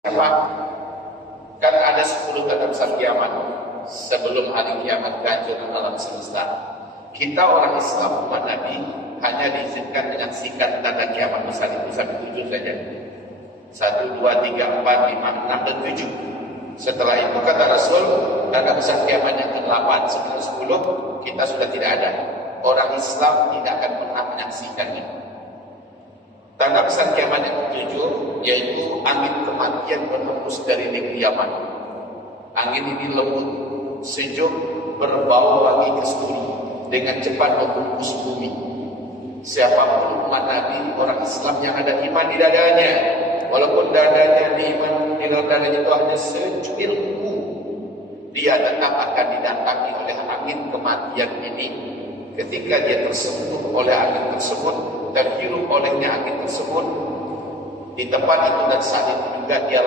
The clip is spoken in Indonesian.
Apa? Kan ada 10 tanda-tanda kiamat sebelum hari kiamat ganjil alam semesta. Kita orang Islam umat Nabi hanya diizinkan menyaksikan tanda kiamat misalnya sampai 7 saja. 1, 2, 3, 4, 5, 6 dan 7. Setelah itu kata Rasul, tanda besar kiamat yang ke-8, 9, 10 kita sudah tidak ada. Orang Islam tidak akan pernah menyaksikannya. Tanda besar kiamat yang ke-7 yaitu angin kematian menembus dari negeri Yaman. Angin ini lembut, sejuk, berbau wangi kasturi, dengan cepat membungkus bumi. Siapapun umat Nabi, orang Islam yang ada iman di dadanya, walaupun dadanya di iman di dadanya itu hanya secuil kuku, dia tetap akan didatangi oleh angin kematian ini. Ketika dia tersentuh oleh angin tersebut, terhirup olehnya angin tersebut, di tempat itu dan saat itu juga dia